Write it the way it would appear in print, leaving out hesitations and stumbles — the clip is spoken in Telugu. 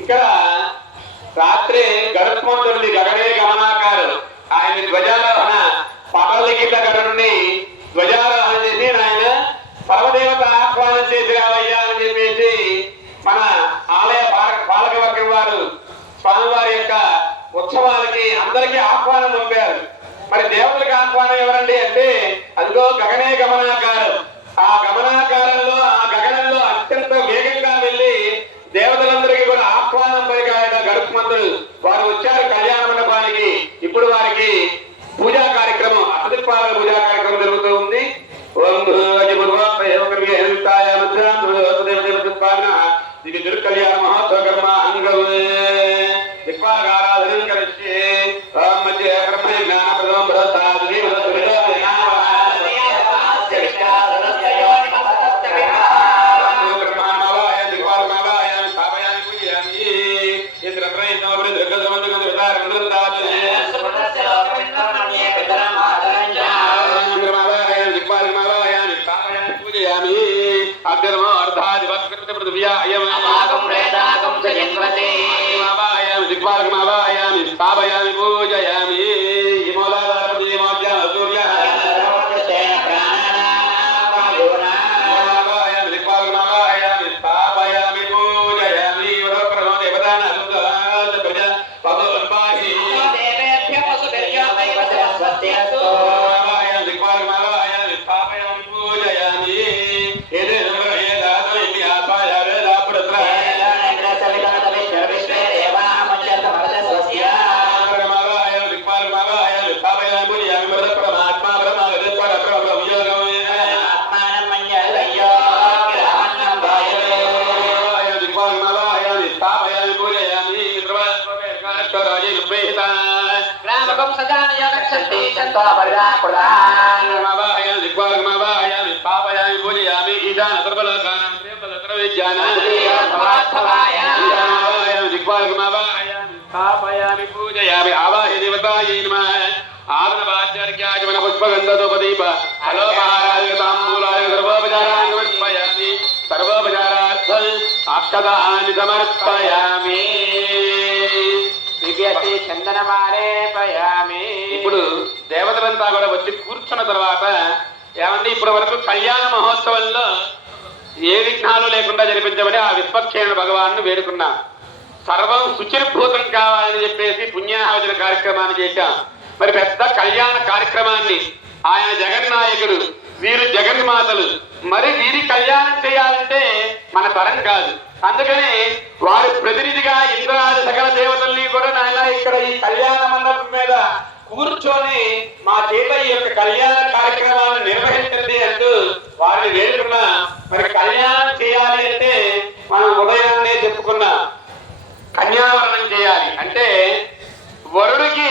ఇక్కడ రాత్రి గరుత్మంతుడి గగనే గమనాకారు ఆయన ధ్వజారోహణ పటలికిత గడ నుండి ధ్వజారోహణ చేసి ఆయన పర్వదేవత ఆహ్వానం చేసి రావయ్యా అని చెప్పేసి మన ఆలయ పాలకవర్గం వారు స్వామివారి యొక్క ఉత్సవాలకి అందరికీ ఆహ్వానం పంపారు. మరి దేవుడికి ఆహ్వానం ఎవరండి అంటే అదిగో గగనే గమనాకారు. ఆ గమనాకారంలో ఆ గగనంలో అత్యంత వేగంగా వెళ్ళి దేవతలందరికీ కూడా ఆహ్వానం పలికాయట గరుత్మంతుడు. వారు వచ్చారు కళ్యాణ మండపానికి. ఇప్పుడు వారికి పూజా కార్యక్రమం అతిపాలన పూజా కార్యక్రమం జరుగుతూ ఉంది. కళ్యాణ మహోత్సవ కర్మ అంగం దిక్పారాధనం కలిసి మధ్య బ్రహ్మ జ్ఞాన దిక్పాలకమావాయామి స్థాపయామి పూజయామి దిక్పాలకమావాయామి స్థాపయామి పూజయామి పూజయామి ఆవాహి దేవతాయై నమః ఆవనవాచ్యార్ఘ్యాగమన పుష్పగంధోపదీప అలోపహారాయ సర్వోపచారాన్ని సమర్పయామి సర్వోపచారార్థం అక్షతాని సమర్పయామి. ఇప్పుడు దేవతలంతా కూడా వచ్చి కూర్చున్న తర్వాత ఏమండి ఇప్పటి వరకు కళ్యాణ మహోత్సవంలో ఏ విఘ్నాలు లేకుండా జరిపించమని ఆ విశ్వక్షేణ భగవాను వేడుకున్నా. సర్వం శుచిర్భూతం కావాలని చెప్పేసి పుణ్యాహవచన కార్యక్రమాన్ని చేశాం. మరి పెద్ద కళ్యాణ కార్యక్రమాన్ని ఆయన జగన్నాయకుడు, వీరు జగన్మాతలు, మరి వీరి కళ్యాణం చేయాలంటే మన తరం కాదు. అందుకని వారి ప్రతినిధిగా ఇంద్రాది సకల దేవతల్ని కూడా నాయన ఇక్కడ ఈ కళ్యాణ మండపం మీద కూర్చొని మా చేత ఈ యొక్క కళ్యాణ కార్యక్రమాన్ని నిర్వహించండి అంటూ వారిని వేడుకున్నా. మరి కళ్యాణం చేయాలి అంటే మనం ఉదయాన్నే చెప్పుకున్నా కన్యావరణం చేయాలి. అంటే వరుడికి